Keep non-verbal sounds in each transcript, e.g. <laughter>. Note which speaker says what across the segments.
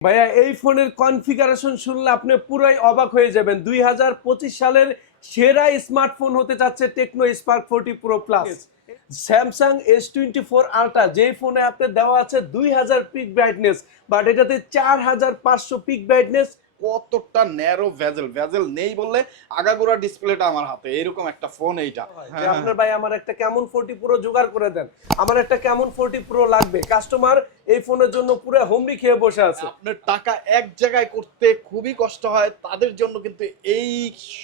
Speaker 1: ভাইয়া এই ফোনের কনফিগারেশন শুনলে আপনি পুরাই অবাক হয়ে যাবেন। দুই হাজার পঁচিশ সালের সেরা স্মার্টফোন হতে যাচ্ছে Tecno Spark forty Pro Plus Samsung S twenty four Ultra যে ফোনে আপনার দেওয়া আছে দুই হাজার পিক ব্রাইটনেস বাট এটাতে চার হাজার পাঁচশো পিক ব্রাইটনেস
Speaker 2: কতটা ন্যারো ভেজেল ভেজেল নেই বললে আগাগোড়া ডিসপ্লেটা আমার হাতে। এরকম একটা ফোন এইটা।
Speaker 1: যে আপনার ভাই আমার একটা কেমন ফোরটি প্রো জোগাড় করে দেন। আমার একটা কেমন ফোরটি প্রো লাগবে। কাস্টমার এই ফোনের জন্য পুরো হোমরি খেয়ে বসে আছে।
Speaker 2: আপনার টাকা এক জায়গায় করতে খুবই কষ্ট হয়। তাদের জন্য কিন্তু এই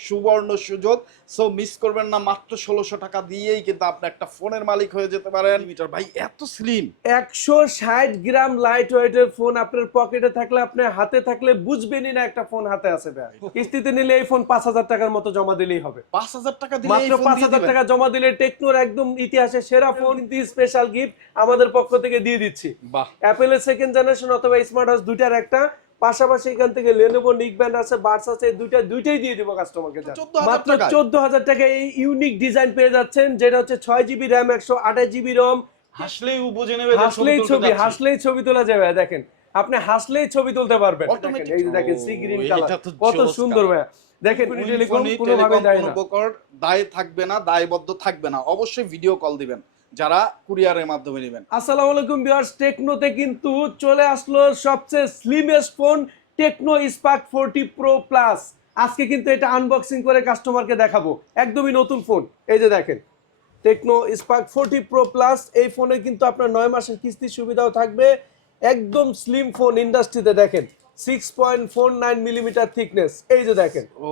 Speaker 2: সুবর্ণ সুযোগ। সো মিস করবেন না মাত্র ষোলোশো টাকা দিয়েই কিন্তু আপনি একটা ফোনের মালিক হয়ে যেতে পারেন। মিটার ভাই এত স্লিম
Speaker 1: একশো ষাট গ্রাম লাইট ওয়েটের ফোন আপনার পকেটে থাকলে আপনার হাতে থাকলে বুঝবেনই না একটা ফোন হাতে আছে ভাই। <laughs> কিস্তিতে নিলে এই ফোন পাঁচ হাজার টাকার মতো জমা দিলেই হবে।
Speaker 2: পাঁচ হাজার টাকা দিলে
Speaker 1: মাত্র পাঁচ হাজার টাকা জমা দিলে টেকনোর একদম ইতিহাসে সেরা ফোন স্পেশাল গিফট আমাদের পক্ষ থেকে দিয়ে দিচ্ছি।
Speaker 2: বাহ।
Speaker 1: অ্যাপেলের সেকেন্ড জেনারেশন অথবা স্মার্ট হাউস দুইটার একটা। পাশাপাশি এখান থেকে লেনোভো নিক ব্যান্ড আছে বার্স আছে দুইটা দুইটাই দিয়ে দিব কাস্টমারকে
Speaker 2: 14,000
Speaker 1: মাত্র চোদ্দ হাজার টাকা এই ইউনিক ডিজাইন পেয়ে যাচ্ছেন যেটা হচ্ছে ছয় জিবি র্যাম একশো আঠাশ জিবি রম
Speaker 2: হাসলেই বুঝে নেবে
Speaker 1: হাসলেই ছবি। হাসলেই ছবি তোলা যাবে। দেখেন আপনি হাসলেই ছবি তুলতে পারবেন। এই যে দেখেন সি গ্রিন কালার কত সুন্দর। ভাইয়া। দেখেন টেলিকম
Speaker 2: কোনো
Speaker 1: না।
Speaker 2: দায় থাকবে না দায়বদ্ধ থাকবে না। অবশ্যই ভিডিও কল দিবেন। যারা কুরিয়ারের মাধ্যমে নেবেন।
Speaker 1: আসসালামু আলাইকুম ভিউয়ার্স, টেকনোতে কিন্তু চলে আসলো সবচেয়ে slimmest phone Tecno Spark forty Pro Plus. আজকে কিন্তু এটা আনবক্সিং করে কাস্টমারকে দেখাবো। একদমই নতুন ফোন এই যে দেখেন, Tecno Spark forty Pro Plus, এই ফোনে কিন্তু আপনার নয় মাসের কিস্তির সুবিধাও থাকবে। একদম স্লিম ফোন ইন্ডাস্ট্রিতে দেখেন six point four nine millimetre thickness এই যে দেখেন।
Speaker 2: ও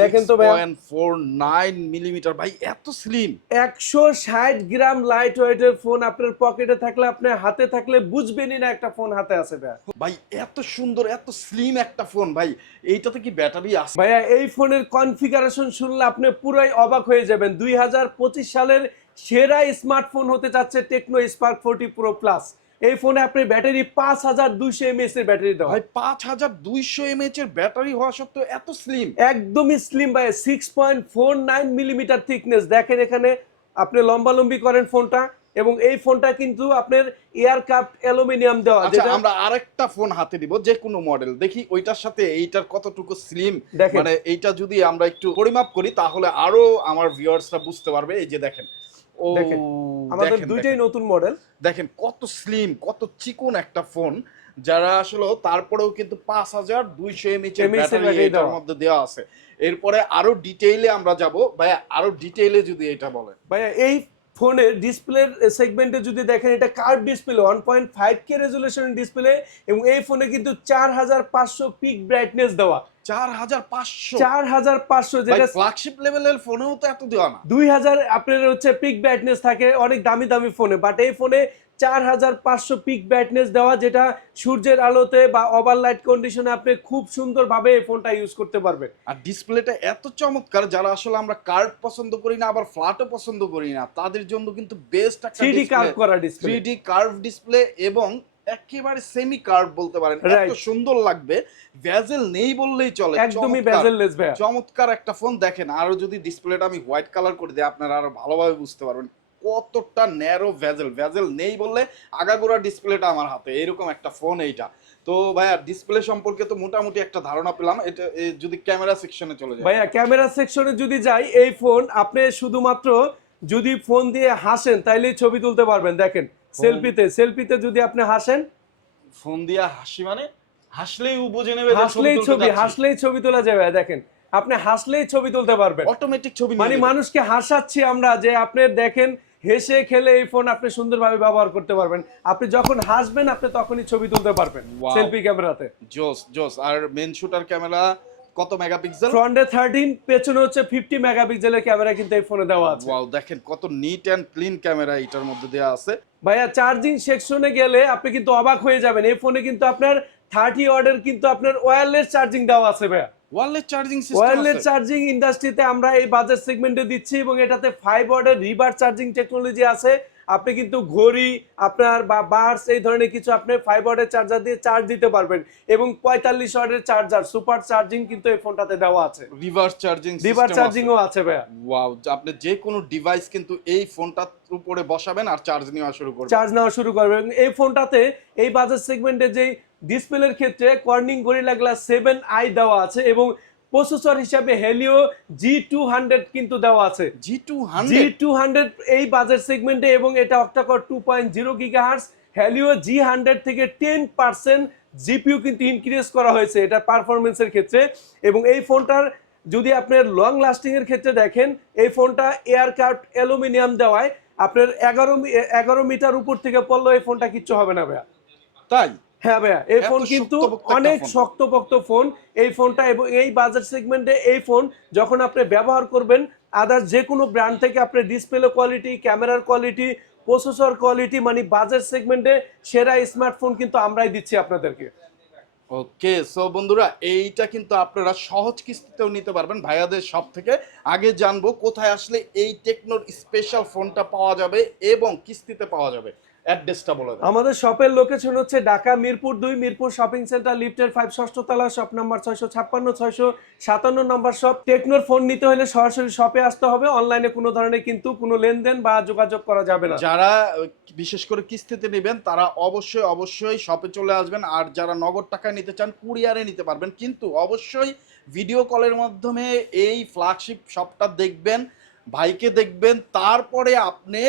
Speaker 1: দেখেন তো ভাইয়া।
Speaker 2: ফোর নাইন মিলিমিটার ভাই এত স্লিম
Speaker 1: একশো ষাট গ্রাম লাইট ওয়েটের ফোন আপনার পকেটে থাকলে আপনার হাতে থাকলে বুঝবেনই না একটা ফোন হাতে আছে ভাইয়া
Speaker 2: ভাই এত সুন্দর এত স্লিম একটা ফোন ভাই এইটাতে কি ব্যাটারি আছে?
Speaker 1: ভাইয়া এই ফোনের কনফিগারেশন শুনলে আপনি পুরোই অবাক হয়ে যাবেন। দুই হাজার পঁচিশ সালের সেরা স্মার্টফোন হতে যাচ্ছে Tecno Spark forty Pro Plus এই ফোনে আপনি ব্যাটারি পাঁচ হাজার দুইশো এমএস এর ব্যাটারি দেওয়া
Speaker 2: ভাই পাঁচ হাজার দুইশো এমএচ এর ব্যাটারি হওয়া সত্ত্বেও এত স্লিম
Speaker 1: একদমই স্লিম ভাই six point four nine millimetre thickness দেখেন এখানে আপনি লম্বালম্বি করেন ফোনটা এবং এই ফোনটা কিন্তু আপনার এয়ার কাপ অ্যালুমিনিয়াম দেওয়া
Speaker 2: আচ্ছা
Speaker 1: যেটা
Speaker 2: আমরা আরেকটা ফোন হাতে দিব যে কোনো মডেল দেখি ওইটার সাথে এইটার কতটুকু স্লিম। মানে এইটা যদি আমরা একটু পরিমাপ করি তাহলে আরও আমার ভিউয়ার্সরা বুঝতে পারবে। এই যে দেখেন
Speaker 1: দেখেন, আমাদের দুইটাই নতুন মডেল
Speaker 2: দেখেন কত স্লিম কত চিকন একটা ফোন যারা আসলে তারপরেও কিন্তু পাঁচ হাজার দুইশো এমএচ এর ব্যাটারি এটার মধ্যে দেওয়া আছে। এরপরে আরও ডিটেইলে আমরা যাব। ভাই আরও ডিটেইলে যদি এটা বলেন।
Speaker 1: ভাইয়া এই ফোনের ডিসপ্লের সেগমেন্টে যদি দেখেন এটা curve display one point five K resolution display এবং এই ফোনে কিন্তু চার হাজার পাঁচশো পিক ব্রাইটনেস দেওয়া। যেটা
Speaker 2: ফ্ল্যাগশিপ লেভেলের ফোনেও তো এত দেওয়া না।
Speaker 1: দুই হাজার আপনার হচ্ছে পিক ব্রাইটনেস থাকে অনেক দামি দামি ফোনে বাট এই ফোনে চার হাজার পাঁচশো পিক ব্রাইটনেস দেওয়া যেটা সূর্যের আলোতে বা ওভার লাইট কন্ডিশনে আপনি খুব সুন্দরভাবে এই ফোনটা ইউজ করতে পারবেন।
Speaker 2: আর ডিসপ্লেটা এত চমৎকার যারা আসলে আমরা কার্ভ পছন্দ করি না আবার ফ্ল্যাটও পছন্দ করি না তাদের জন্য কিন্তু বেস্ট একটা
Speaker 1: থ্রি কার্ভ করা ডিসপ্লে
Speaker 2: থ্রি কার্ভ ডিসপ্লে এবং একেবারে সেমি কার্ভ বলতে পারেন। এত সুন্দর লাগবে। ভেজেল নেই বললেই চলে।
Speaker 1: একদমই। বেজেললেস ভাইয়া।
Speaker 2: চমৎকার একটা ফোন দেখেন আরও যদি ডিসপ্লেটা আমি হোয়াইট কালার করে দিই আপনারা আরও ভালোভাবে বুঝতে পারবেন কতটা ন্যারো ভেজেল ভেজেল নেই বললে আগাগোড়া ডিসপ্লেটা আমার হাতে। এরকম একটা ফোন এইটা। তো ভাইয়া ডিসপ্লে সম্পর্কে তো মোটামুটি একটা ধারণা পেলাম। এটা যদি ক্যামেরা সেকশনে চলে যায়
Speaker 1: ভাইয়া ক্যামেরা সেকশনে যদি যাই এই ফোন আপনি শুধুমাত্র যদি ফোন দিয়ে হাসেন তাইলেই ছবি তুলতে পারবেন। দেখেন সেলফিতে সেলফিতে যদি আপনি হাসেন?
Speaker 2: ফোন দিয়া হাসি মানে? হাসলেই বুঝে নেবে
Speaker 1: হাসলেই ছবি হাসলেই ছবি তোলা যাবে। দেখেন আপনি হাসলেই ছবি তুলতে পারবেন।
Speaker 2: অটোমেটিক ছবি
Speaker 1: মানে মানুষকে হাসাচ্ছি আমরা যে আপনি দেখেন হেসে খেলে এই ফোন আপনি সুন্দরভাবে ব্যবহার করতে পারবেন। আপনি যখন হাসবেন আপনি তখনই ছবি তুলতে পারবেন. সেলফি ক্যামেরাতে।
Speaker 2: জোস জোস। আর মেন শুটার ক্যামেরা কত মেগাপিক্সেল?
Speaker 1: ফ্রন্টে থার্টিন পেছনে হচ্ছে ফিফটি মেগাপিক্সেলের ক্যামেরা কিন্তু এই ফোনে দেওয়া আছে।
Speaker 2: ওয়াও দেখেন কত নিট অ্যান্ড ক্লিন ক্যামেরা এটার মধ্যে দেওয়া আছে।
Speaker 1: ভাইয়া চার্জিং সেকশনে গেলে আপনি কিন্তু অবাক হয়ে যাবেন। এই ফোনে কিন্তু আপনার থার্টি ওয়ার্ডের কিন্তু আপনার ওয়্যারলেস চার্জিং দেওয়া আছে ভাইয়া।
Speaker 2: Wireless charging system
Speaker 1: wireless charging ইন্ডাস্ট্রিতে আমরা এই বাজার সেগমেন্টে দিচ্ছি এবং এটাতে ফাইভ ওয়ার্ডের রিভার চার্জিং টেকনোলজি আছে। আপনি কিন্তু ঘড়ি আপনার বা বার্স এই ধরনের কিছু আপনি ফাইভ ওয়ার্ডের চার্জার দিয়ে চার্জ দিতে পারবেন এবং পঁয়তাল্লিশ ওয়ার্ডের চার্জার সুপার চার্জিং কিন্তু এই ফোনটাতে দেওয়া আছে।
Speaker 2: রিভার্স চার্জিং
Speaker 1: রিভার চার্জিংও আছে। ভাইয়া।
Speaker 2: ওয়াও আপনি যে কোনো ডিভাইস কিন্তু এই ফোনটার উপরে বসাবেন আর চার্জ নেওয়া শুরু করবেন।
Speaker 1: চার্জ নেওয়া শুরু করবে এবং এই ফোনটাতে এই বাজার সেগমেন্টে যেই ডিসপ্লের ক্ষেত্রে Corning Gorilla Glass seven I দেওয়া আছে এবং প্রসেসর হিসাবে হেলিও জি টু হান্ড্রেড কিন্তু দেওয়া আছে।
Speaker 2: G two
Speaker 1: G two hundred এই বাজেট সেগমেন্টে এবং এটা octacore two point zero gigahertz Helio G hundred থেকে টেন পার্সেন্ট জিপিউ কিন্তু ইনক্রিজ করা হয়েছে এটা পারফরমেন্সের ক্ষেত্রে। এবং এই ফোনটার যদি আপনার লং লাস্টিং এর ক্ষেত্রে দেখেন এই ফোনটা এয়ার কার্ড অ্যালুমিনিয়াম দেওয়ায় আপনার এগারো এগারো মিটার উপর থেকে পড়লেও এই ফোনটা কিচ্ছু হবে না ভাইয়া।
Speaker 2: তাই?
Speaker 1: হ্যাঁ ভাইয়া এই ফোন কিন্তু অনেক। শক্তপোক্ত ফোন এই ফোনটা এবং এই বাজার সেগমেন্টে এই ফোন যখন আপনি ব্যবহার করবেন আদার যে কোনো ব্র্যান্ড থেকে আপনি ডিসপ্লে কোয়ালিটি ক্যামেরার কোয়ালিটি প্রসেসর কোয়ালিটি মানে বাজার সেগমেন্টে সেরা স্মার্টফোন কিন্তু আমরাই দিচ্ছি আপনাদেরকে।
Speaker 2: ওকে সো বন্ধুরা এইটা কিন্তু আপনারা সহজ কিস্তিতেও নিতে পারবেন। ভাইয়াদের সব থেকে আগে জানব কোথায় আসলে এই টেকনোর স্পেশাল ফোনটা পাওয়া যাবে এবং কিস্তিতে পাওয়া যাবে। অ্যাড্রেসটা বলে দেন
Speaker 1: আমাদের শপের লোকেশন হচ্ছে ঢাকা মিরপুর দুই মিরপুর শপিং সেন্টার লিফটের ফাইভ ষষ্ঠ তলা শপ নাম্বার ছয়শো ছাপ্পান্ন ছয়শো সাতান্ন নাম্বার শপ টেকনোর ফোন নিতে হলে সরাসরি শপে আসতে হবে। অনলাইনে কোনো ধরনের কিন্তু কোনো লেনদেন বা যোগাযোগ করা যাবে না।
Speaker 2: যারা বিশেষ করে কিস্তিতে নেবেন তারা অবশ্যই অবশ্যই শপে চলে আসবেন। আর যারা নগদ টাকায় নিতে চান কুরিয়ারে নিতে পারবেন। কিন্তু অবশ্যই ভিডিও কলের মাধ্যমে এই ফ্ল্যাগশিপ শপটা দেখবেন ভাইকে দেখবেন। তারপরে আপনি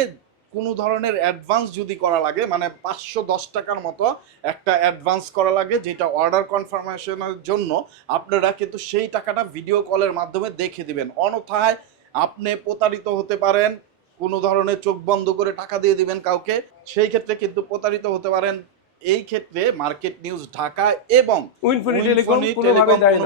Speaker 2: কোনো ধরনের অ্যাডভান্স যদি করা লাগে মানে পাঁচশো দশ টাকার মতো একটা অ্যাডভান্স করা লাগে যেটা অর্ডার কনফার্মেশনের জন্য আপনারা কিন্তু সেই টাকাটা ভিডিও কলের মাধ্যমে দেখে দিবেন। অনথায় আপনি প্রতারিত হতে পারেন কোনো ধরনের চোখ বন্ধ করে টাকা দিয়ে দিবেন কাউকে সেই ক্ষেত্রে কিন্তু প্রতারিত হতে পারেন। এই ক্ষেত্রে মার্কেট নিউজ ঢাকা এবং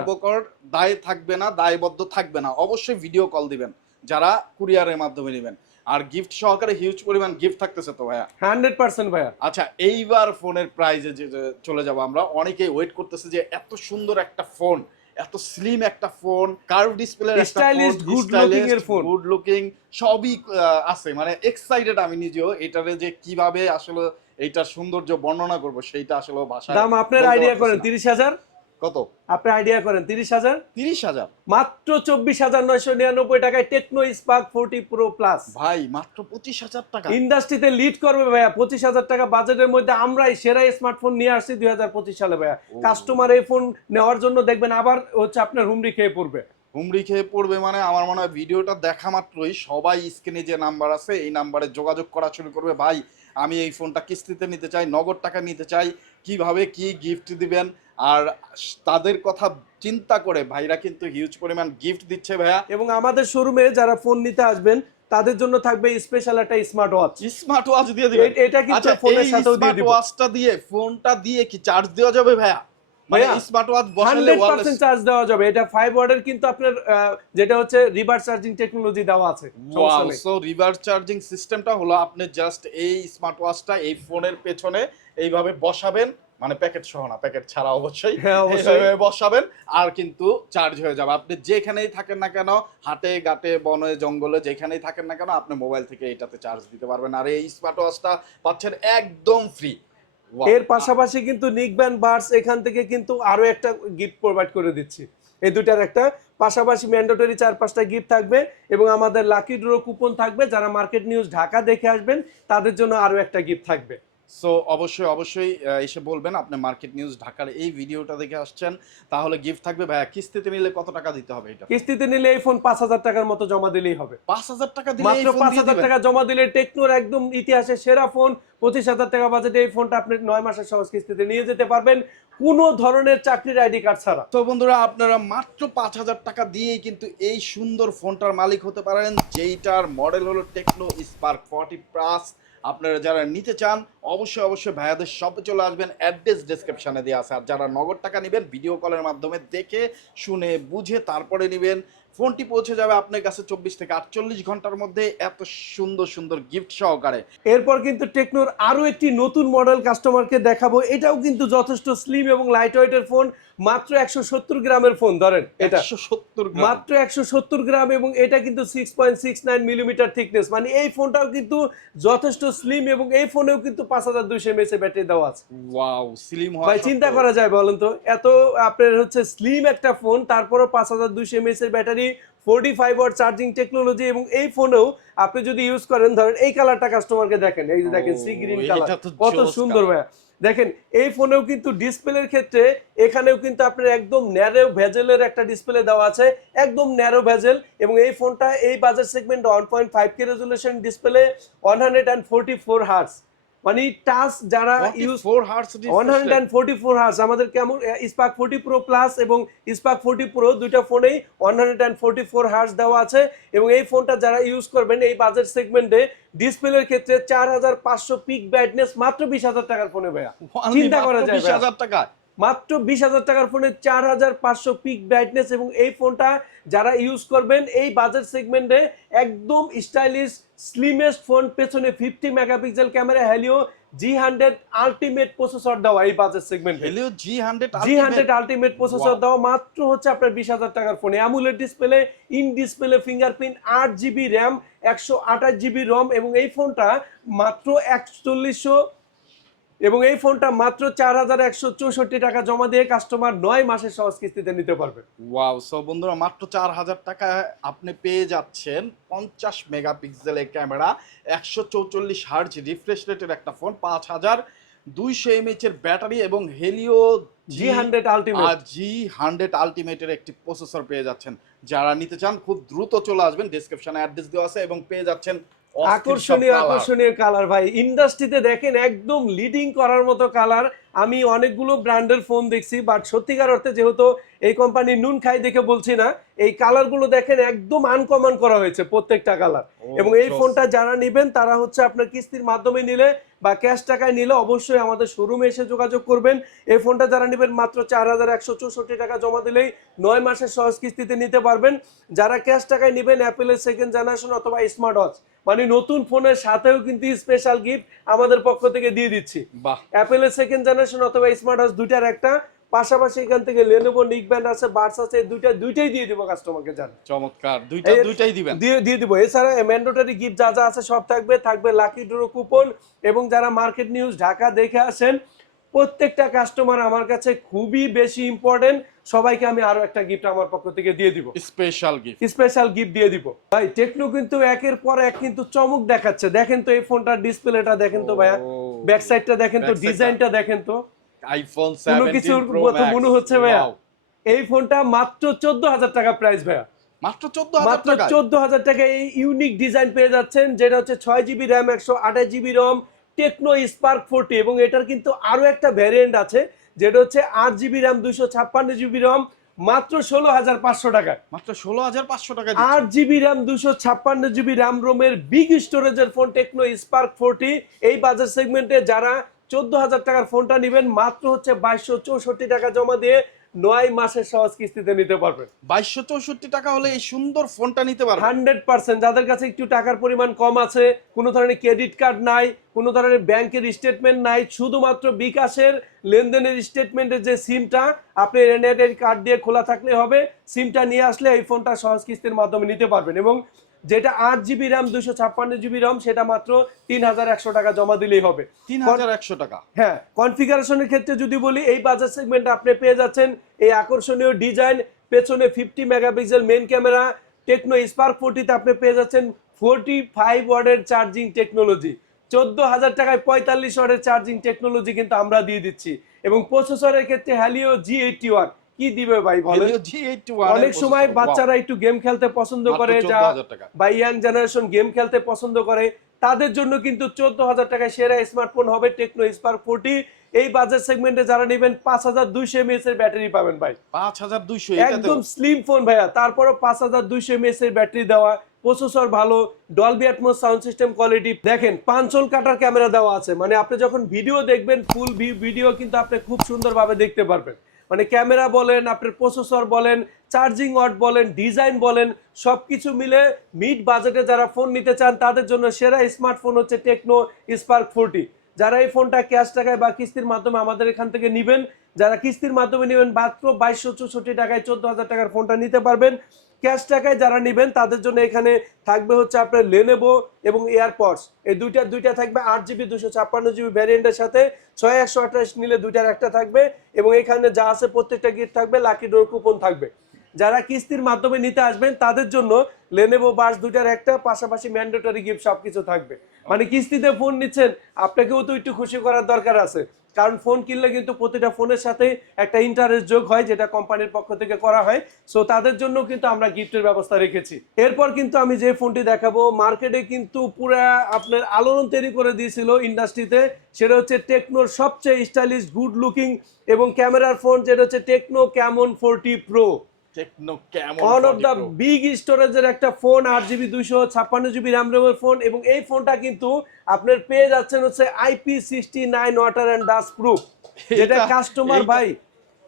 Speaker 2: প্রকার দায় থাকবে না দায়বদ্ধ থাকবে না। অবশ্যই ভিডিও কল দিবেন যারা কুরিয়ারের মাধ্যমে নেবেন। আর গিফট সহকারে হিউজ পরিমাণ গিফট থাকতেছে তো ভাইয়া।
Speaker 1: হান্ড্রেড পার্সেন্ট ভাইয়া।
Speaker 2: আচ্ছা এইবার ফোনের প্রাইজে চলে যাব আমরা অনেকেই ওয়েট করতেছে যে এত সুন্দর একটা ফোন এত স্লিম একটা phone curve display
Speaker 1: stylish good looking এর ফোন
Speaker 2: গুড লুকিং সবই আছে। মানে এক্সাইটেড আমি নিজেও এটারে যে কীভাবে আসলে এইটার সৌন্দর্য বর্ণনা করব সেইটা আসলে ভাষা
Speaker 1: দাম আপনার আইডিয়া করেন 30000
Speaker 2: কত?
Speaker 1: আপনি আইডিয়া করেন তিরিশ হাজার?
Speaker 2: তিরিশ হাজার?
Speaker 1: মাত্র চব্বিশ হাজার নয়শো নিরানব্বই টাকায় Tecno Spark forty Pro Plus
Speaker 2: ভাই মাত্র পঁচিশ হাজার টাকা।
Speaker 1: ইন্ডাস্ট্রিতে লিড করবে ভাইয়া পঁচিশ হাজার টাকা বাজেটের মধ্যে আমরাই সেরা স্মার্টফোন নিয়ে আসছি দুই হাজার পঁচিশ সালে ভাইয়া। কাস্টমার এই ফোন নেওয়ার জন্য দেখবেন আবার হচ্ছে আপনার হুমড়ি খেয়ে পড়বে।
Speaker 2: হুমড়ি খেয়ে পড়বে মানে আমার মনে হয় ভিডিওটা দেখা মাত্রই সবাই স্ক্রিনে যে নাম্বার আছে এই নাম্বারে যোগাযোগ করা শুরু করবে। ভাই আমি এই ফোনটা কিস্তিতে নিতে চাই নগদ টাকা নিতে চাই। কীভাবে কি গিফট দিবেন? আর তাদের কথা চিন্তা করে ভাইরা কিন্তু হিউজ পরিমাণ গিফট দিচ্ছে ভাইয়া।
Speaker 1: এবং আমাদের শোরুমে যারা ফোন নিতে আসবেন তাদের জন্য থাকবে স্পেশাল একটা স্মার্ট ওয়াচ
Speaker 2: স্মার্ট ওয়াচ দিয়ে দিবেন।
Speaker 1: এটা কিন্তু
Speaker 2: আচ্ছা
Speaker 1: ফোনের সাথেও দিয়ে
Speaker 2: স্মার্ট
Speaker 1: দিব।
Speaker 2: ওয়াচটা দিয়ে ফোনটা দিয়ে কি চার্জ দেওয়া যাবে ভাইয়া? মানে
Speaker 1: ভাইয়া,
Speaker 2: স্মার্ট ওয়াচ বসালে
Speaker 1: হান্ড্রেড চার্জ দেওয়া যাবে। এটা ফাইভ ওয়ার্ডের কিন্তু আপনার আহ, যেটা হচ্ছে রিভার্স চার্জিং টেকনোলজি দেওয়া আছে। সমস্যা নেই।
Speaker 2: সো রিভার্স চার্জিং সিস্টেমটা হলো আপনি জাস্ট এই স্মার্ট ওয়াচটা এই ফোনের পেছনে এইভাবে বসাবেন। মানে প্যাকেট সহ না প্যাকেট ছাড়া অবশ্যই
Speaker 1: হ্যাঁ, অবশ্যই।
Speaker 2: বসাবেন আর কিন্তু চার্জ হয়ে যাবে। আপনি যেখানেই থাকেন না কেন হাটে ঘাটে বনে জঙ্গলে যেখানেই থাকেন না কেন আপনি মোবাইল থেকে এটাতে চার্জ দিতে পারবেন। আর এই স্মার্ট ওয়াচটা পাচ্ছেন একদম ফ্রি
Speaker 1: এর পাশাপাশি কিন্তু নিকব্যান বার্স এখান থেকে কিন্তু আরও একটা গিফট প্রোভাইড করে দিচ্ছি। এই দুটার একটা। পাশাপাশি ম্যান্ডেটরি চার পাঁচটা গিফট থাকবে এবং আমাদের লাকি ড্র কুপন থাকবে। যারা মার্কেট নিউজ ঢাকা দেখে আসবেন তাদের জন্য আরও একটা গিফট থাকবে।
Speaker 2: সো অবশ্যই অবশ্যই এসে বলবেন আপনি মার্কেট নিউজ ঢাকার এই ভিডিওটা দেখে আসছেন। তাহলে গিফট থাকবে ভাইয়া। কিস্তিতে নিলে কত টাকা দিতে হবে এটা?
Speaker 1: কিস্তিতে নিলে এই ফোন পাঁচ হাজার টাকার মতো জমা দিলেই হবে।
Speaker 2: পাঁচ হাজার টাকা দিলে
Speaker 1: মাত্র পাঁচ হাজার? টাকা জমা দিলে টেকনোর একদম ইতিহাসের সেরা ফোন পঁচিশ হাজার টাকা বাজেটে এই ফোনটা আপনি নয় মাসের সহজ কিস্তিতে নিয়ে যেতে পারবেন কোনো ধরনের চাকরির আইডি কার্ড ছাড়া।
Speaker 2: তো বন্ধুরা আপনারা মাত্র পাঁচ হাজার টাকা দিয়েই কিন্তু এই সুন্দর ফোনটার মালিক হতে পারেন যেইটার মডেল হলো টেকনো স্পার্ক ফর্টি প্লাস আপনারা যারা নিতে চান, অবশ্যই অবশ্যই ভাইয়াদের শপে চলে আসবেন। অ্যাড্রেস ডেসক্রিপশনে দেওয়া আছে। আর যারা নগদ টাকা নেবেন ভিডিও কলের মাধ্যমে দেখে, শুনে, বুঝে তারপরে নেবেন। ফোনটি পৌঁছে যাবে আপনার কাছে চব্বিশ থেকে আটচল্লিশ ঘণ্টার মধ্যে। এত সুন্দর সুন্দর গিফট সহকারে।
Speaker 1: এরপর কিন্তু টেকনোর আরও একটি নতুন মডেল কাস্টমারকে দেখাবো। এটাও কিন্তু যথেষ্ট স্লিম এবং লাইট ওয়েটের ফোন মাত্র একশো সত্তর গ্রামের ফোন ধরেন এটা।
Speaker 2: সত্তর
Speaker 1: মাত্র একশো সত্তর গ্রাম এবং এটা কিন্তু six point six nine millimetre thickness মানে এই ফোনটাও কিন্তু যথেষ্ট স্লিম এবং এই ফোনেও কিন্তু পাঁচ হাজার দুইশো এমএস এ ব্যাটারি দেওয়া আছে।
Speaker 2: ওয়াও স্লিম
Speaker 1: ভাই চিন্তা করা যায় বলেন তো এত আপনার হচ্ছে স্লিম একটা ফোন তারপরও পাঁচ হাজার দুইশো এমএস এর battery forty five watt charging technology এবং এই ফোনেও আপনি যদি ইউজ করেন ধরেন এই কালারটা কাস্টমারকে দেখেন এই যে দেখেন সি গ্রিন কালার কত সুন্দর ভাইয়া। দেখেন, এই ফোনেও কিন্তু ডিসপ্লের ক্ষেত্রে এখানেও কিন্তু আপনার একদম ন্যারো ভেজেলের একটা ডিসপ্লে দেওয়া আছে, একদম ন্যারো ভেজেল এবং এই ফোনটা এই বাজার segment one point five K resolution display one hundred and forty four hertz মানে টাচ যারা use
Speaker 2: 44 hertz
Speaker 1: one hundred and forty four hertz আমাদের কেমন স্পার্ক ফোর্টি প্রো প্লাস এবং স্পার্ক ফোর্টি প্রো দুইটা ফোনেই one hundred and forty four hertz দেওয়া আছে এবং এই ফোনটা যারা ইউজ করবেন এই বাজেট সেগমেন্টে ডিসপ্লের ক্ষেত্রে চার হাজার পাঁচশো পিক ব্রাইটনেস মাত্র বিশ হাজার টাকার ফোনে ভাইয়া। চিন্তা করা যায় ভাইয়া।
Speaker 2: 20000 টাকা
Speaker 1: মাত্র বিশ হাজার টাকার ফোনে চার হাজার পাঁচশো পিক ব্রাইটনেস এবং এই ফোনটা যারা ইউজ করবেন এই বাজেট সেগমেন্টে একদম স্টাইলিশ স্লিমেস্ট ফোন পেছনে fifty megapixel camera Helio G hundred ultimate processor দেওয়া এই বাজেট সেগমেন্টে
Speaker 2: Helio G100
Speaker 1: G hundred ultimate processor. দেওয়া মাত্র হচ্ছে আপনার বিশ হাজার টাকার ফোনে AMOLED display in display fingerprint আট জিবি র্যাম একশো আঠাশ জিবি রম এবং এই ফোনটা মাত্র একচল্লিশশো এবং এই ফোনটা মাত্র চার হাজার একশো চৌষট্টি টাকা জমা দিয়ে কাস্টমার নয় মাসের সহজ কিস্তিতে নিতে পারবে।
Speaker 2: ওয়াও সো বন্ধুরা মাত্র চার হাজার টাকা আপনি পেয়ে যাচ্ছেন পঞ্চাশ মেগাপিক্সেলের ক্যামেরা একশো চৌচল্লিশ হার্জ রিফ্রেশ রেটের একটা ফোন পাঁচ হাজার দুইশো এমএইচ এর ব্যাটারি এবং হেলিও
Speaker 1: জি হান্ড্রেড আলটিমেট
Speaker 2: আর জি হান্ড্রেড আলটিমেটের একটি প্রসেসর পেয়ে যাচ্ছেন। যারা নিতে চান খুব দ্রুত চলে আসবেন ডিসক্রিপশনে অ্যাড্রেস দেওয়া আছে এবং পেয়ে যাচ্ছেন
Speaker 1: আকর্ষণীয় আকর্ষণীয় কালার ভাই। ইন্ডাস্ট্রিতে দেখেন একদম লিডিং করার মতো কালার আমি অনেকগুলো ব্র্যান্ডের ফোন দেখছি বাট সত্যিকার অর্থে যেহেতু এই কোম্পানি নুন খাই দেখে বলছি না এই কালারগুলো দেখেন একদম আনকমন করা হয়েছে প্রত্যেকটা কালার এবং এই ফোনটা যারা নেবেন তারা হচ্ছে আপনার কিস্তির মাধ্যমে নিলে বা ক্যাশ টাকায় নিলে অবশ্যই আমাদের শোরুমে এসে যোগাযোগ করবেন। এই ফোনটা যারা নেবেন মাত্র চার হাজার একশো চৌষট্টি টাকা জমা দিলেই নয় মাসের সহজ কিস্তিতে নিতে পারবেন। যারা ক্যাশ টাকায় নেবেন অ্যাপেলের সেকেন্ড জেনারেশন অথবা স্মার্ট ওয়াচ মানে নতুন ফোনের সাথেও কিন্তু স্পেশাল গিফট আমাদের পক্ষ থেকে দিয়ে দিচ্ছি। অ্যাপেলের সেকেন্ড জেনারেশন অথবা স্মার্ট ওয়াচ দুইটার একটা পাশাপাশি এখান থেকে লেনোভো নিক ব্যান্ড আছে বার্স আছে দুইটা দুইটাই দিয়ে দিব কাস্টমারকে জান।
Speaker 2: চমৎকার। দুইটা দুইটাই দিবেন।
Speaker 1: দিয়ে দিয়ে দিব। এছাড়া ম্যান্ডেটরি গিফট যা যা আছে সব থাকবে। থাকবে লাকি ড্রো কুপন এবং যারা মার্কেট নিউজ ঢাকা দেখে আসেন প্রত্যেকটা কাস্টমার আমার কাছে খুবই বেশি ইম্পর্টেন্ট সবাইকে আমি আরও একটা গিফট আমার পক্ষ থেকে দিয়ে দিব।
Speaker 2: স্পেশাল গিফট
Speaker 1: স্পেশাল গিফট দিয়ে দিব। ভাই টেকনো কিন্তু একের পর এক কিন্তু চমক দেখাচ্ছে। দেখেন তো এই ফোনটার ডিসপ্লেটা দেখেন তো ভাইয়া। ব্যাক সাইডটা দেখেন তো। ডিজাইনটা দেখেন তো।
Speaker 2: আইফোন
Speaker 1: কোনো
Speaker 2: 17
Speaker 1: কিছুর
Speaker 2: Pro
Speaker 1: মতো মনে হচ্ছে ভাইয়া। এই ফোনটা মাত্র চোদ্দ হাজার টাকা প্রাইস ভাইয়া।
Speaker 2: মাত্র 14000
Speaker 1: মাত্র
Speaker 2: টাকা
Speaker 1: চোদ্দ হাজার টাকা এই ইউনিক ডিজাইন পেয়ে যাচ্ছেন যেটা হচ্ছে জিবি র্যাম একশো আঠাশ GB ROM Tecno Spark forty এবং এটার কিন্তু আরও একটা ভ্যারিয়েন্ট আছে যেটা হচ্ছে আট জিবি র্যাম দুইশো ছাপ্পান্ন জিবি রম মাত্র ষোলো হাজার পাঁচশো টাকা
Speaker 2: মাত্র 16500 টাকা
Speaker 1: আট জিবি র্যাম দুশো ছাপ্পান্ন জিবি র্যাম রোমের বিগ স্টোরেজের ফোন টেকনো স্পার্ক ফোরটি এই বাজার সেগমেন্টে যারা চোদ্দ হাজার টাকার ফোনটা নেবেন মাত্র হচ্ছে বাইশশো চৌষট্টি টাকা জমা দিয়ে নয় মাসের সহজ কিস্তিতে নিতে পারবেন।
Speaker 2: 2264 টাকা হলে এই সুন্দর ফোনটা নিতে পারবেন।
Speaker 1: হান্ড্রেড পার্সেন্ট যাদের কাছে একটু টাকার পরিমাণ কম আছে কোনো ধরনের ক্রেডিট কার্ড নাই কোনো ধরনের ব্যাংকের স্টেটমেন্ট নাই শুধুমাত্র বিকাশের লেনদেনের স্টেটমেন্টের যে সিমটা আপনি এনআইডি কার্ড দিয়ে খোলা থাকলে হবে সিমটা নিয়ে আসলে এই ফোনটা সহজ কিস্তির মাধ্যমে নিতে পারবেন এবং যেটা আট জিবি র্যাম দুশো ছাপ্পান্ন জিবি রম সেটা মাত্র তিন হাজার একশো টাকা জমা দিলেই হবে।
Speaker 2: 3100 টাকা।
Speaker 1: হ্যাঁ কনফিগারেশনের ক্ষেত্রে যদি বলি এই বাজার সেগমেন্টে আপনি পেয়ে যাচ্ছেন এই আকর্ষণীয় ডিজাইন পেছনে fifty megapixel main camera Tecno Spark ফোরটিতে আপনি পেয়ে যাচ্ছেন ফোরটি ফাইভ ওয়ার্ডের চার্জিং টেকনোলজি চোদ্দ হাজার টাকায় পঁয়তাল্লিশ ওয়ার্ডের চার্জিং টেকনোলজি কিন্তু আমরা দিয়ে দিচ্ছি। এবং প্রসেসরের ক্ষেত্রে হ্যালিও জি এইটটি ওয়ান কি দিবে ভাই বলেন?
Speaker 2: হেলিও G81
Speaker 1: অনেক সময় বাচ্চারা একটু গেম খেলতে পছন্দ করে যা বা ইয়াং জেনারেশন গেম খেলতে পছন্দ করে তাদের জন্য কিন্তু চোদ্দ হাজার টাকায় সেরা স্মার্টফোন হবে টেকনো স্পার্ক ফোরটি এই বাজার সেগমেন্টে যারা নেবেন পাঁচ হাজার দুইশো এমএএস এর ব্যাটারি পাবেন ভাই।
Speaker 2: পাঁচ হাজার দুইশো
Speaker 1: একদম স্লিম ফোন ভাইয়া তারপরও পাঁচ হাজার দুইশো এমএএস এর ব্যাটারি দেওয়া প্রসেসর ভালো Dolby Atmos sound system quality দেখেন পাঁচল কাটার ক্যামেরা দেওয়া আছে। মানে আপনি যখন ভিডিও দেখবেন ফুল ভিডিও কিন্তু আপনি খুব সুন্দরভাবে দেখতে পারবেন। মানে ক্যামেরা বলেন, আপনার প্রসেসর বলেন চার্জিং ওয়াট বলেন ডিজাইন বলেন সব কিছু মিলে মিড বাজেটে যারা ফোন নিতে চান, তাদের জন্য সেরা স্মার্টফোন হচ্ছে টেকনো স্পার্ক ফোরটি যারা এই ফোনটা ক্যাশ টাকায় বা কিস্তির মাধ্যমে আমাদের এখান থেকে নেবেন, যারা কিস্তির মাধ্যমে নেবেন, মাত্র বাইশশো চৌষট্টি টাকায় চোদ্দ হাজার টাকার ফোনটা নিতে পারবেন। ক্যাশ টাকায় যারা নেবেন, তাদের জন্য এখানে থাকবে হচ্ছে আপনার লেনেভো এবং এয়ারপডস এই দুইটা দুইটা থাকবে আট জিবি দুশো ছাপ্পান্ন জিবি ভ্যারিয়েন্টের সাথে। ছয় একশো আঠাশ নিলে দুইটার একটা থাকবে এবং এখানে যা আছে প্রত্যেকটা গিফট থাকবে লাকি ডোর কুপন থাকবে। যারা কিস্তির মাধ্যমে নিতে আসবেন, তাদের জন্য লেনেভো বাস দুইটার একটা, পাশাপাশি ম্যান্ডেটরি গিফট সবকিছু থাকবে। মানে কিস্তিতে ফোন নিচ্ছেন, আপনাকেও তো একটু খুশি করার দরকার আছে। কারণ ফোন কিনলে কিন্তু প্রতিটা ফোনের সাথে একটা ইন্টারেস্ট যোগ হয়, যেটা কোম্পানির পক্ষ থেকে করা হয়। সো তাদের জন্য কিন্তু আমরা গিফটের ব্যবস্থা রেখেছি। এরপর কিন্তু আমি যে ফোনটি দেখাবো মার্কেটে কিন্তু পুরা আপনার আলোড়ন তৈরি করে দিয়েছিল ইন্ডাস্ট্রিতে সেটা হচ্ছে টেকনোর সবচেয়ে স্টাইলিশ গুড লুকিং এবং ক্যামেরার ফোন যেটা হচ্ছে Tecno Camon forty Pro
Speaker 2: Tecno
Speaker 1: one of the big স্টোরেজের একটা ফোন আট জিবি দুইশো ছাপ্পান্ন জিবি র্যাম রেমের ফোন এবং এই ফোনটা কিন্তু আপনার পেয়ে যাচ্ছেন হচ্ছে IP sixty nine water and dust proof যেটা কাস্টমার ভাই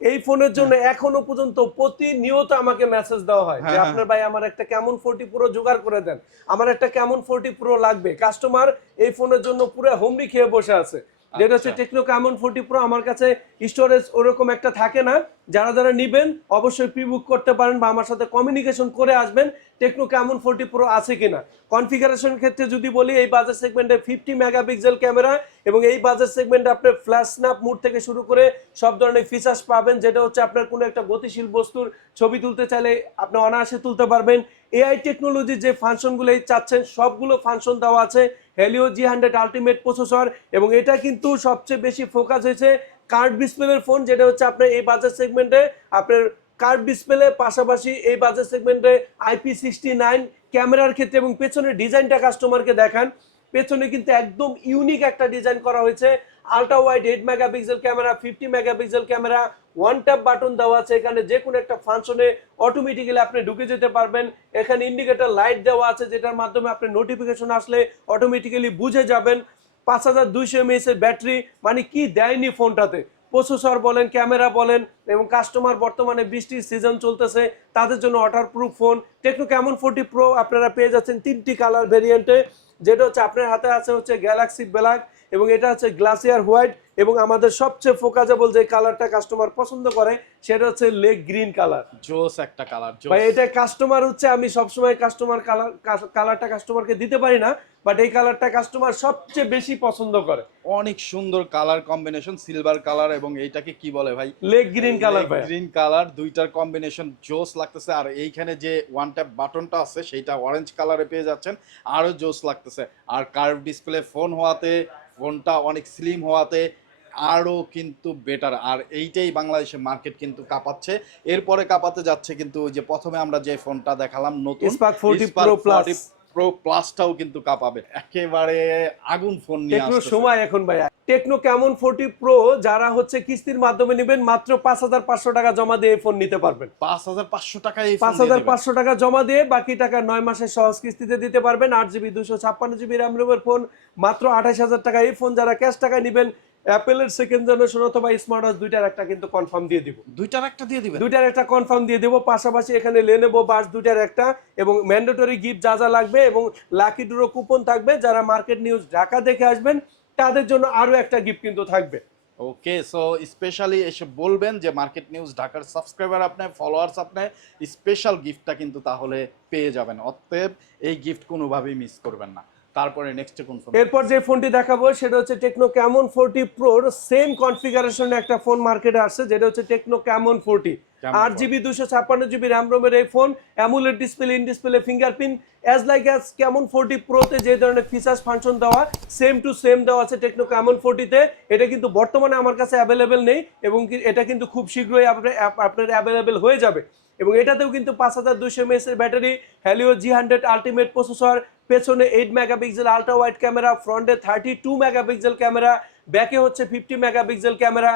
Speaker 1: এই ফোনের জন্য এখনও পর্যন্ত প্রতিনিয়ত আমাকে মেসেজ দেওয়া হয় যে
Speaker 2: হ্যাঁ,
Speaker 1: আপনার ভাই আমার একটা কেমন ফোরটি প্রো জোগাড় করে দেন। আমার একটা কেমন ফোরটি প্রো লাগবে। কাস্টমার এই ফোনের জন্য পুরো হোমরি খেয়ে বসে আছে। যেটা হচ্ছে। টেকনো কেমন ফোরটি প্রো আমার কাছে স্টোরেজ ওরকম একটা থাকে না। যারা যারা নিবেন অবশ্যই প্রি বুক করতে পারেন বা আমার সাথে কমিউনিকেশন করে আসবেন টেকনো কেমন ফোরটি প্রো আছে কিনা। কনফিগারেশন ক্ষেত্রে যদি বলি এই বাজার সেগমেন্টে ফিফটি মেগাপিক্সেল ক্যামেরা এবং এই বাজার সেগমেন্টে আপনার ফ্ল্যাশ স্ন্যাপ মুড থেকে শুরু করে সব ধরনের ফিচার্স পাবেন। যেটা হচ্ছে আপনার কোনো একটা গতিশীল বস্তুর ছবি তুলতে চাইলে আপনি অনায়াসে তুলতে পারবেন। এআই টেকনোলজির যে ফাংশনগুলো চাচ্ছেন, সবগুলো ফাংশন দেওয়া আছে। Helio G hundred ultimate processor এবং এটা কিন্তু সবচেয়ে বেশি ফোকাস হয়েছে কার্ড ডিসপ্লের ফোন যেটা হচ্ছে আপনার এই বাজার সেগমেন্টে আপনার কার্ড ডিসপ্লে পাশাপাশি এই বাজার সেগমেন্টে আইপি সিক্সটি নাইন ক্যামেরার ক্ষেত্রে এবং পেছনের ডিজাইনটা কাস্টমারকে দেখান। পেছনে কিন্তু একদম ইউনিক একটা ডিজাইন করা হয়েছে। Ultra wide eight megapixel camera fifty megapixel camera one tap button দেওয়া আছে এখানে যে কোনো একটা ফাংশনে অটোমেটিক্যালি আপনি ঢুকে যেতে পারবেন। এখানে ইন্ডিকেটর লাইট দেওয়া আছে, যেটার মাধ্যমে আপনি নোটিফিকেশন আসলে অটোমেটিক্যালি বুঝে যাবেন। পাঁচ হাজার দুইশো এমএএস এর ব্যাটারি মানে কি দেয়নি ফোনটাতে? প্রসেসর বলেন ক্যামেরা বলেন, এবং কাস্টমার বর্তমানে বৃষ্টির সিজন চলতেছে, তাদের জন্য water proof phone Tecno Camon forty Pro আপনারা পেয়ে যাচ্ছেন তিনটি কালার ভেরিয়েন্টে যেটা হচ্ছে আপনার হাতে আছে হচ্ছে গ্যালাক্সি ব্ল্যাক এবং এটা হচ্ছে গ্লাসিয়ার হোয়াইট এবং আমাদের সবচেয়ে ফোকাজেবল যে কালারটা কাস্টমার পছন্দ করে সেটা হচ্ছে লেগ গ্রিন কালার।
Speaker 2: জোস একটা কালার
Speaker 1: ভাই এটা কাস্টমার হচ্ছে আমি সবসময় কাস্টমার কালার কালারটা কাস্টমারকে দিতে পারি না বাট এই কালারটা কাস্টমার সবচেয়ে বেশি পছন্দ করে।
Speaker 2: অনেক সুন্দর কালার কম্বিনেশন সিলভার কালার এবং এইটাকে কি বলে ভাই?
Speaker 1: লেগ গ্রিন কালার ভাই
Speaker 2: গ্রিন কালার দুইটার কম্বিনেশন জোস লাগতেছে আর এইখানে যে ওয়ান ট্যাপ বাটনটা আছে সেইটা অরেঞ্জ কালারে পেয়ে যাচ্ছেন আরও জোস লাগতেছে। আর কার্ভ ডিসপ্লে ফোন হওয়াতে ফোনটা অনেক স্লিম হওয়াতে আরও কিন্তু বেটার আর এইটাই বাংলাদেশের মার্কেট কিন্তু কাঁপাচ্ছে এরপরে কাঁপাতে যাচ্ছে কিন্তু যে প্রথমে আমরা যে ফোনটা দেখালাম নতুন
Speaker 1: Spark 40 Pro Plus।
Speaker 2: প্রো প্লাসটাও কিন্তু কাঁপাবে। একেবারে আগুন ফোন নিয়ে
Speaker 1: টেকনো সময় এখন ভাইয়া। টেকনো কেমন ফোর্টি প্রো যারা হচ্ছে কিস্তির মাধ্যমে নেবেন মাত্র পাঁচ হাজার পাঁচশো টাকা জমা দিয়ে এই ফোন নিতে পারবেন।
Speaker 2: পাঁচ হাজার পাঁচশো টাকা
Speaker 1: পাঁচ হাজার পাঁচশো টাকা জমা দিয়ে বাকি টাকা নয় মাসের সহজ কিস্তিতে দিতে পারবেন। আট জিবি দুশো ছাপ্পান্ন জিবি র্যাম রোমের ফোন মাত্র আঠাশ হাজার টাকা এই ফোন যারা ক্যাশ টাকা নেবেন অ্যাপেলের সেকেন্ড জেনারেশন অথবা স্মার্ট ওয়াচ দুইটার একটা কিন্তু কনফার্ম দিয়ে দিব।
Speaker 2: দুইটার একটা দিয়ে দিবেন?
Speaker 1: দুইটার একটা কনফার্ম দিয়ে দেবো পাশাপাশি এখানে লেনেবো বাস দুইটার একটা এবং ম্যান্ডেটরি গিফট যা যা লাগবে এবং লাকি ড্রো কুপন থাকবে। যারা মার্কেট নিউজ ঢাকা দেখে আসবেন তাদের জন্য আরও একটা গিফট কিন্তু থাকবে।
Speaker 2: ওকে সো স্পেশালি এসে বলবেন যে মার্কেট নিউজ ঢাকার সাবস্ক্রাইবার আপনার ফলোয়ার্স আপনার স্পেশাল গিফটটা কিন্তু তাহলে পেয়ে যাবেন। অতএব এই গিফট কোনোভাবেই মিস করবেন না। তারপরে নেক্সট কোন ফোন
Speaker 1: এরপর যে ফোনটি দেখাবো সেটা হচ্ছে টেকনো ক্যামন ফোরটি প্রোর সেম কনফিগারেশনে একটা ফোন মার্কেটে আসছে যেটা হচ্ছে টেকনো ক্যামন ফোরটি
Speaker 2: Camon
Speaker 1: আট জিবি দুশো ছাপ্পান্ন জিবি র্যাম রোমের এই phone AMOLED display in display fingerprint as like as Camon forty প্রোতে যে ধরনের ফিচার্স ফাংশন দেওয়া সেম টু সেম দেওয়া আছে টেকনো ক্যামন ফোরটিতে এটা কিন্তু বর্তমানে আমার কাছে অ্যাভেলেবেল নেই এবং এটা কিন্তু খুব শীঘ্রই আপনার আপনার অ্যাভেলেবেল হয়ে যাবে। এবং এটাতেও কিন্তু পাঁচ হাজার দুশো এমএস এর battery Helio G hundred ultimate processor পেছনে eight megapixel ultra wide camera ফ্রন্টে থার্টি টু মেগাপিক্সেল ক্যামেরা ব্যাকে হচ্ছে fifty megapixel camera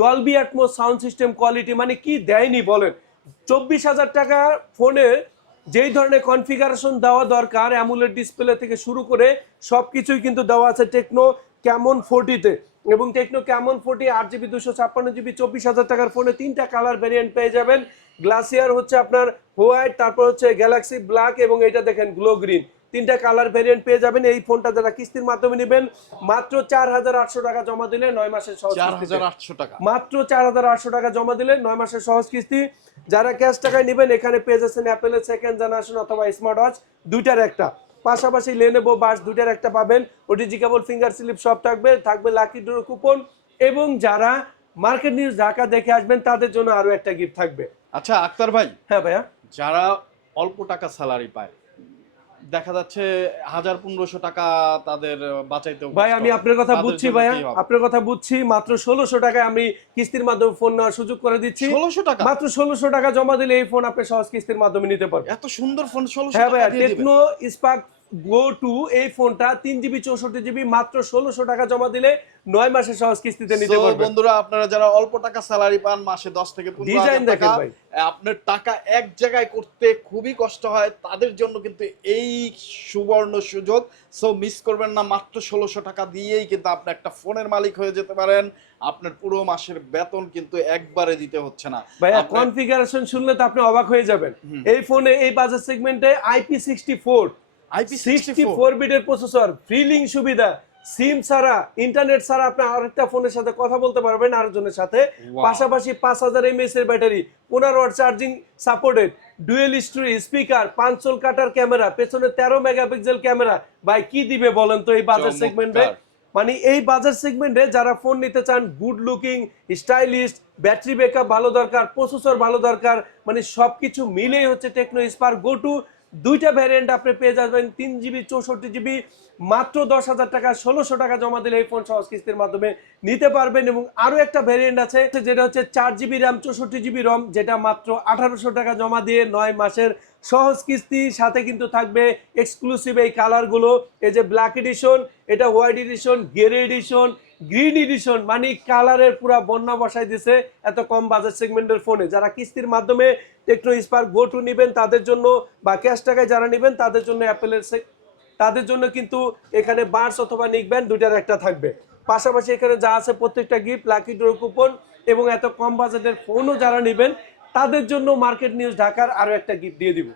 Speaker 1: Dolby Atmos sound system quality মানে কি দেয়নি বলেন? চব্বিশ হাজার টাকা ফোনে যেই ধরনের কনফিগারেশন দেওয়া দরকার অ্যামুলেট ডিসপ্লে থেকে শুরু করে সব কিছুই কিন্তু দেওয়া আছে টেকনো ক্যামন ফোর্টিতে এবং টেকনো ক্যামন ফোর্টি আট জিবি দুশো ছাপ্পান্ন জিবি চব্বিশ হাজার টাকার ফোনে তিনটা কালার ভেরিয়েন্ট পেয়ে যাবেন। গ্লাসিয়ার হচ্ছে আপনার হোয়াইট তারপর হচ্ছে গ্যালাক্সি ব্ল্যাক এবং এটা দেখেন গ্লো গ্রিন তিনটা কালার ভেরিয়েন্ট পেয়ে যাবেন। এই ফোনটা যারা কিস্তির মাধ্যমে নেবেন মাত্র চার হাজার আটশো টাকা জমা দিলে নয় মাসের সহজ
Speaker 2: টাকা।
Speaker 1: মাত্র চার হাজার আটশো টাকা জমা দিলে নয় মাসের সহজ কিস্তি। যারা ক্যাশ টাকায় নেবেন এখানে পেয়ে যাচ্ছেন অ্যাপেলের সেকেন্ড জেনারেশন অথবা স্মার্ট ওয়াচ দুইটার একটা। পাশাপাশি লেনেবো বাস দুইটার একটা পাবেন। ওটিজি কেবল ফিঙ্গার স্লিপ সব থাকবে। থাকবে লাকি ড্র কুপন এবং যারা মার্কেট নিউজ ঢাকা দেখে আসবেন তাদের জন্য আরও একটা গিফট থাকবে।
Speaker 2: আচ্ছা আক্তার ভাই।
Speaker 1: হ্যাঁ ভাইয়া।
Speaker 2: যারা অল্প টাকা স্যালারি পায় দেখা যাচ্ছে হাজার পনেরোশো টাকা তাদের বাঁচাইতে
Speaker 1: ভাই আমি আপনার কথা বুঝছি ভাইয়া। আপনার কথা বুঝছি মাত্র ষোলোশো টাকায় আমি কিস্তির মাধ্যমে ফোন নেওয়ার সুযোগ করে দিচ্ছি।
Speaker 2: ষোলোশো টাকা?
Speaker 1: মাত্র ষোলোশো টাকা জমা দিলে এই ফোন আপনি সহজ কিস্তির মাধ্যমে নিতে পারবেন।
Speaker 2: এত সুন্দর ফোন ষোলোশো
Speaker 1: হ্যাঁ ভাইয়া টেকনো স্পার্ক গো টু এই ফোনটা তিন জিবি চৌষট্টি জিবি মাত্র ষোলোশো টাকা জমা দিলে নয় মাসে সহজ কিস্তিতে নিতে পারবেন।
Speaker 2: বন্ধুরা আপনারা যারা অল্প টাকা স্যালারি পান মাসে দশ থেকে পনেরো
Speaker 1: ডিজাইন
Speaker 2: হাজার
Speaker 1: দেখেন
Speaker 2: টাকা
Speaker 1: ভাই।
Speaker 2: আপনার টাকা এক জায়গায় করতে খুবই কষ্ট হয় তাদের জন্য কিন্তু এই সুবর্ণ সুযোগ। সো মিস করবেন না মাত্র ষোলোশো টাকা দিয়েই কিন্তু আপনি একটা ফোনের মালিক হয়ে যেতে পারেন। আপনার পুরো মাসের বেতন কিন্তু একবারে দিতে হচ্ছে না।
Speaker 1: ভাইয়া কনফিগারেশন শুনলে তো আপনি অবাক হয়ে যাবেন। এই ফোনে এই বাজার সেগমেন্টে IP sixty four
Speaker 2: IP
Speaker 1: sixty four বিটের প্রসেসর ফ্রিলিং সুবিধা। সিম ছাড়া ইন্টারনেট ছাড়া আপনি আরেকটা ফোনের সাথে কথা বলতে পারবেন আরেকজনের সাথে। পাশাপাশি পাঁচ হাজার এমএস এর ব্যাটারি পনেরো watt charging supported dual stereo speaker পাঁচশোল কাটার ক্যামেরা পেছনে তেরো মেগাপিক্সেল ক্যামেরা। ভাই কি দিবে বলেন তো এই বাজার। সেগমেন্টে? মানে এই বাজার সেগমেন্টে যারা ফোন নিতে চান good looking stylish battery backup ভালো দরকার প্রসেসর ভালো দরকার মানে সবকিছু মিলেই হচ্ছে টেকনো স্পার্ক গো টু দুইটা ভ্যারিয়েন্ট আপনি পেয়ে যাবেন তিন জিবি চৌষট্টি জিবি মাত্র দশ হাজার টাকা, ষোলোশো টাকা জমা দিলে এই ফোন সহজ কিস্তির মাধ্যমে নিতে পারবেন এবং আরও একটা ভ্যারিয়েন্ট আছে, যেটা হচ্ছে চার জিবি র্যাম চৌষট্টি জিবি রম যেটা মাত্র আঠারোশো টাকা জমা দিয়ে নয় মাসের সহজ কিস্তি। সাথে কিন্তু থাকবে এক্সক্লুসিভ এই কালারগুলো এই যে ব্ল্যাক এডিশন এটা white edition grey edition green edition মানে কালারের পুরা বন্যা বসাই দিছে এত কম বাজার সেগমেন্টের ফোনে যারা কিস্তির মাধ্যমে টেকনো স্পার্ক গো টু নেবেন, তাদের জন্য বা ক্যাশ টাকায় যারা নেবেন, তাদের জন্য অ্যাপেলের তাদের জন্য কিন্তু এখানে বার্স অথবা নিকবেন দুইটার একটা থাকবে। পাশাপাশি এখানে যা আছে প্রত্যেকটা গিফট লাকি ড্র কুপন এবং এত কম বাজেটের ফোনও যারা নেবেন, তাদের জন্য মার্কেট নিউজ ঢাকার আরও একটা গিফট দিয়ে দিব।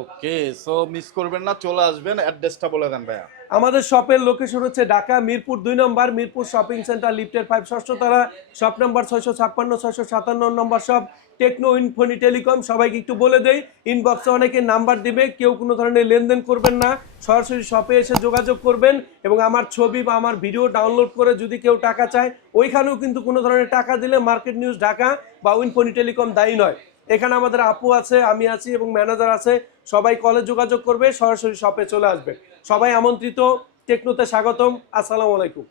Speaker 2: ওকে সো মিস করবেন না, চলে আসবেন অ্যাড্রেসটা বলে দেন ভাইয়া।
Speaker 1: আমাদের শপের লোকেশন হচ্ছে ঢাকা, মিরপুর দুই নম্বর, মিরপুর শপিং সেন্টার লিফটের ফাইভ ষষ্ঠ তারা শপ নম্বর ছয়শো ছাপ্পান্ন, ছয়শো সাতান্ন নম্বর শপ টেকনো ইনফোনি টেলিকম সবাইকে একটু বলে দেই ইনবক্সে অনেকে নাম্বার দিবে, কেউ কোনো ধরনের লেনদেন করবেন না, সরাসরি শপে এসে যোগাযোগ করবেন এবং আমার ছবি বা আমার ভিডিও ডাউনলোড করে যদি কেউ টাকা চায়, ওইখানেও কিন্তু কোনো ধরনের টাকা দিলে মার্কেট নিউজ ঢাকা বা ইনফোনি টেলিকম দায়ী নয়। এখানে আমাদের আপু আছে, আমি আছি এবং ম্যানেজার আছে, সবাই কলে যোগাযোগ করবে, সরাসরি শপে চলে আসবে। সবাই আমন্ত্রিত টেকনোতে স্বাগতম আসসালামু আলাইকুম।